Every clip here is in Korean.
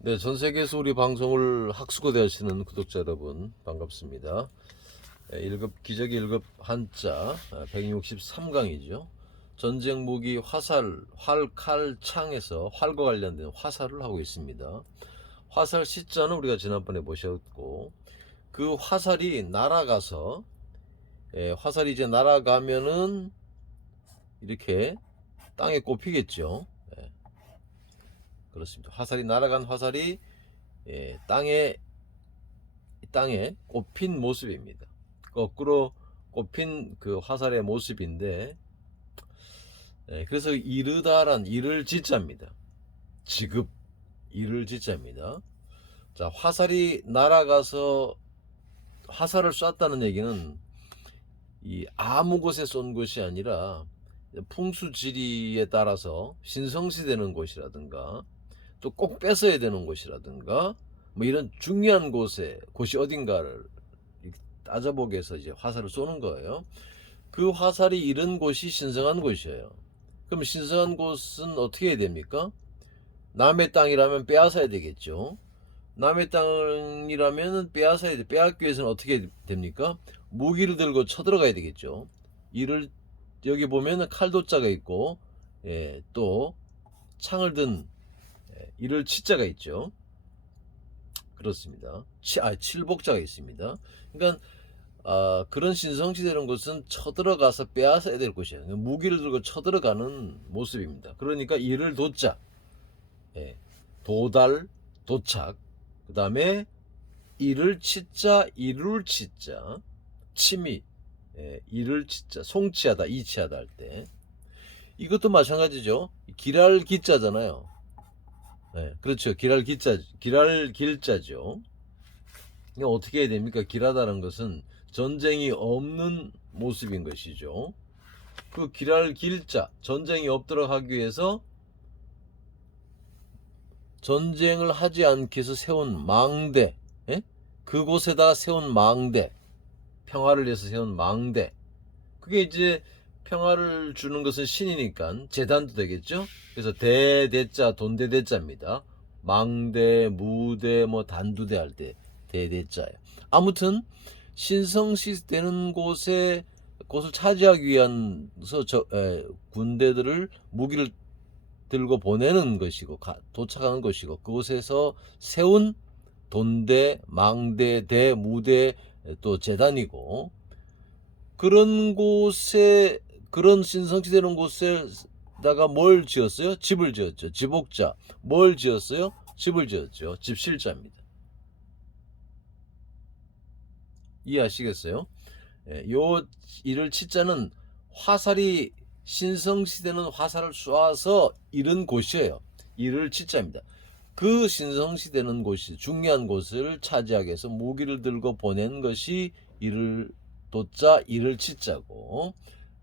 네, 전 세계에서 우리 방송을 학수고대 하시는 구독자 여러분 반갑습니다. 1급 기저귀 1급 한자 163강이죠. 전쟁 무기 화살, 활, 칼, 창에서 활과 관련된 화살을 하고 있습니다. 화살 시자는 우리가 지난번에 보셨고 그 화살이 날아가서 예, 화살이 이제 날아가면은 이렇게 땅에 꼽히겠죠. 예. 그렇습니다. 화살이 날아간 화살이 예, 땅에 땅에 꼽힌 모습입니다. 거꾸로 꼽힌 그 화살의 모습인데 예, 그래서 이르다란 이를 지자입니다. 지급 이를 지자입니다. 자 화살이 날아가서 화살을 쐈다는 얘기는 이 아무 곳에 쏜 것이 아니라 풍수지리에 따라서 신성시되는 곳이라든가 또 꼭 뺏어야 되는 곳이라든가 뭐 이런 중요한 곳에 곳이 어딘가를 따져보기 위해서 이제 화살을 쏘는 거예요. 그 화살이 이런 곳이 신성한 곳이에요. 그럼 신성한 곳은 어떻게 해야 됩니까? 남의 땅이라면 빼앗아야 되겠죠. 남의 땅이라면 빼앗아야 돼. 빼앗기 위해서는 어떻게 됩니까? 무기를 들고 쳐들어가야 되겠죠. 이를 여기 보면은 칼도자가 있고 예, 또 창을 든 예, 이를 치자가 있죠. 그렇습니다. 치, 아, 칠복자가 있습니다. 그러니까 아, 그런 신성시되는 곳은 쳐들어가서 빼앗아야 될 곳이에요. 무기를 들고 쳐들어가는 모습입니다. 그러니까 이를 도자, 예, 도달, 도착, 그 다음에 이를 치자, 이룰 치자, 치미, 예, 이를 치자, 송치하다, 이치하다 할 때. 이것도 마찬가지죠. 기랄 기자잖아요. 예, 그렇죠. 기랄 기자, 기랄 길자죠. 어떻게 해야 됩니까? 길하다는 것은 전쟁이 없는 모습인 것이죠. 그 기랄 길자, 전쟁이 없도록 하기 위해서 전쟁을 하지 않기 위해서 세운 망대, 예? 그곳에다 세운 망대, 평화를 위해서 세운 망대. 그게 이제 평화를 주는 것은 신이니까 재단도 되겠죠. 그래서 대대자 돈대대자입니다. 망대, 무대, 뭐 단두대 할 때 대대자예요. 아무튼 신성시 되는 곳에 곳을 차지하기 위해서 저, 에, 군대들을 무기를 들고 보내는 것이고 가, 도착하는 것이고 그곳에서 세운 돈대, 망대, 대, 무대 또 재단이고 그런 곳에 그런 신성시되는 곳에다가 뭘 지었어요? 집을 지었죠. 지복자. 뭘 지었어요? 집을 지었죠. 집실자입니다. 이해하시겠어요? 예, 요 이를 치자는 화살이 신성시되는 화살을 쏘아서 이른 곳이에요. 이를 치자입니다. 그 신성시되는 곳이 중요한 곳을 차지하기 위해서 무기를 들고 보낸 것이 이를 도자 이를 치자고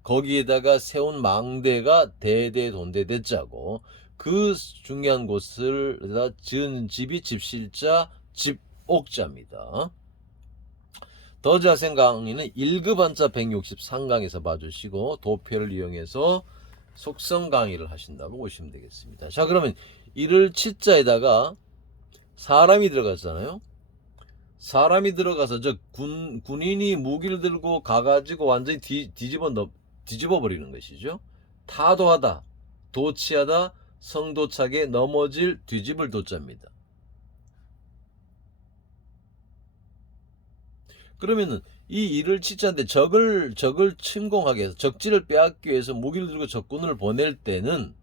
거기에다가 세운 망대가 대대 돈대대자고 그 중요한 곳을 지은 집이 집실자 집옥자입니다. 더 자세한 강의는 1급 한자 163강에서 봐주시고 도표를 이용해서 속성 강의를 하신다고 보시면 되겠습니다. 자 그러면 이를 치자에다가 사람이 들어갔잖아요. 사람이 들어가서 저 군, 군인이 무기를 들고 가가지고 완전히 뒤, 뒤집어 넣, 뒤집어 버리는 것이죠. 타도하다, 도치하다, 성도착에 넘어질 뒤집을 도자입니다. 그러면은 이 일을 치자인데 적을 적을 침공하기 위해서 적지를 빼앗기 위해서 무기를 들고 적군을 보낼 때는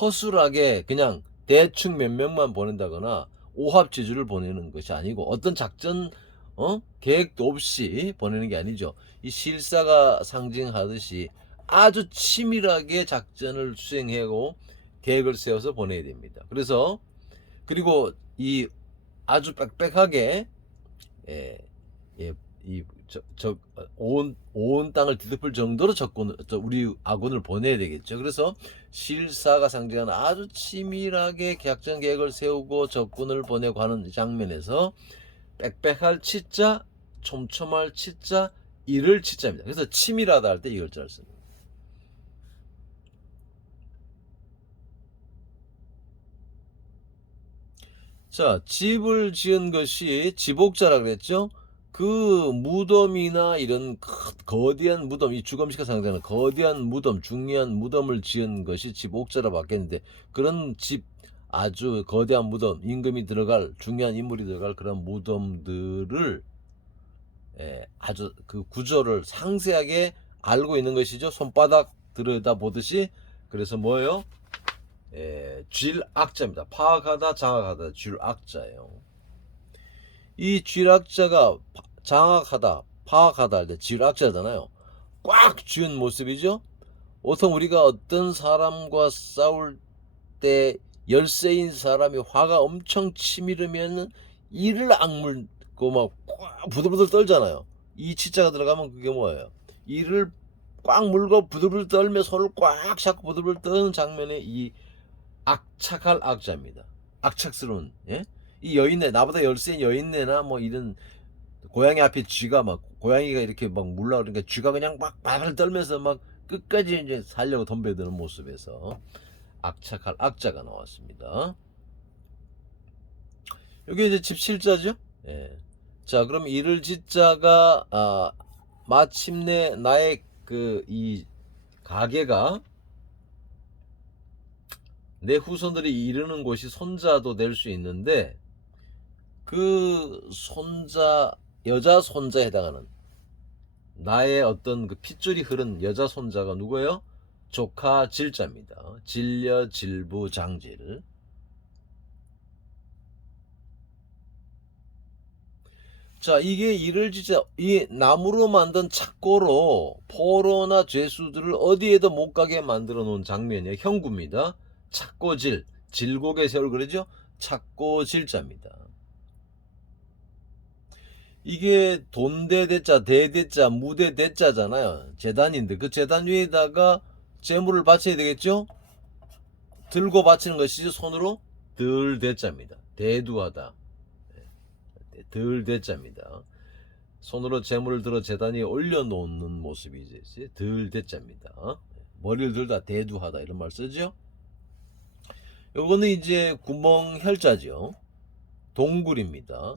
허술하게 그냥 대충 몇 명만 보낸다거나 오합지주를 보내는 것이 아니고 어떤 작전 어? 계획도 없이 보내는 게 아니죠. 이 실사가 상징하듯이 아주 치밀하게 작전을 수행하고 계획을 세워서 보내야 됩니다. 그래서 그리고 이 아주 빽빽하게 예, 예, 이, 저, 저, 온, 온 땅을 뒤덮을 정도로 적군, 저, 우리 아군을 보내야 되겠죠. 그래서 실사가 상징하는 아주 치밀하게 작전 계획을 세우고 적군을 보내고 하는 장면에서 빽빽할 치자, 촘촘할 치자, 이를 치자입니다. 그래서 치밀하다 할 때 이걸 잘 씁니다. 자, 집을 지은 것이 지복자라 그랬죠? 그 무덤이나 이런 큰 거대한 무덤, 이 주검시가 상징하는 거대한 무덤, 중요한 무덤을 지은 것이 지복자라 바뀌었는데 그런 집 아주 거대한 무덤, 임금이 들어갈 중요한 인물이 들어갈 그런 무덤들을 예, 아주 그 구조를 상세하게 알고 있는 것이죠. 손바닥 들여다 보듯이 그래서 뭐예요? 예, 쥐악자입니다. 파악하다, 장악하다, 쥐악자예요. 이 쥐악자가 파- 장악하다, 파악하다 할 때 쥐악자잖아요. 꽉 쥐은 모습이죠. 보통 우리가 어떤 사람과 싸울 때 열세인 사람이 화가 엄청 치밀으면 이를 악물고 막꽉 부들부들 떨잖아요. 이 치자가 들어가면 그게 뭐예요? 이를 꽉 물고 부들부들 떨며 손을 꽉 잡고 부들부들 떠는 장면이 이 악착할 악자입니다. 악착스러운 예? 이 여인네 나보다 열세인 여인네나 뭐 이런 고양이 앞에 쥐가 막 고양이가 이렇게 막 물라 그러니까 쥐가 그냥 막 발발 떨면서 막 끝까지 이제 살려고 덤벼드는 모습에서 악착할 악자가 나왔습니다. 여기 이제 집실자죠. 예. 자, 그럼 이를 짓자가 아, 마침내 나의 그 이 가게가 내 후손들이 이르는 곳이 손자도 될 수 있는데 그 손자 여자 손자에 해당하는 나의 어떤 그 핏줄이 흐른 여자 손자가 누구예요? 조카 질자입니다. 질려 질부 장질. 자, 이게 이를 진짜 이 나무로 만든 착고로 포로나 죄수들을 어디에도 못 가게 만들어 놓은 장면이에요. 형구입니다. 착고질, 질곡의 세월 그러죠? 착고질자입니다. 이게 돈대대자, 대대자, 무대대자잖아요. 재단인데 그 재단 위에다가 재물을 바쳐야 되겠죠? 들고 바치는 것이 손으로 들 대자입니다. 대두하다. 들 대자입니다. 손으로 재물을 들어 재단에 올려놓는 모습이 이제 들 대자입니다. 머리를 들다 대두하다 이런 말 쓰죠? 요거는 이제 구멍 혈자죠. 동굴입니다.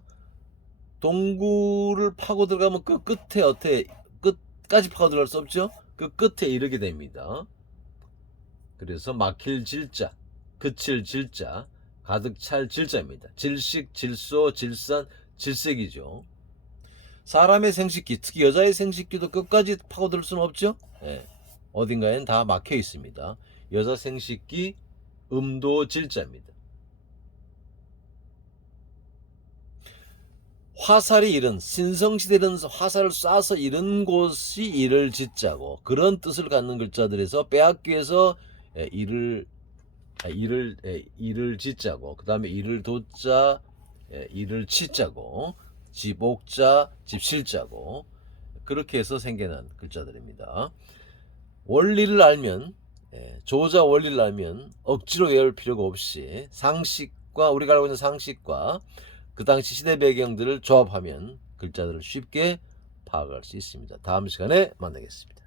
동굴을 파고 들어가면 그 끝에 어떻게 끝까지 파고 들어갈 수 없죠? 그 끝에 이르게 됩니다. 그래서 막힐 질자, 그칠 질자, 가득 찰 질자입니다. 질식, 질소, 질산, 질색이죠. 사람의 생식기, 특히 여자의 생식기도 끝까지 파고들 수는 없죠. 예, 어딘가엔 다 막혀 있습니다. 여자 생식기 음도 질자입니다. 화살이 이른 신성시대는 화살을 쏴서 이른 곳이 이를 짓자고 그런 뜻을 갖는 글자들에서 빼앗기에서 예, 이를 예, 이를 짓자고 그 다음에 이를 도자 예, 이를 치자고 지복자 집실자고 그렇게 해서 생겨난 글자들입니다. 원리를 알면 예, 조자 원리를 알면 억지로 외울 필요가 없이 상식과 우리가 알고 있는 상식과 그 당시 시대 배경들을 조합하면 글자들을 쉽게 파악할 수 있습니다. 다음 시간에 만나겠습니다.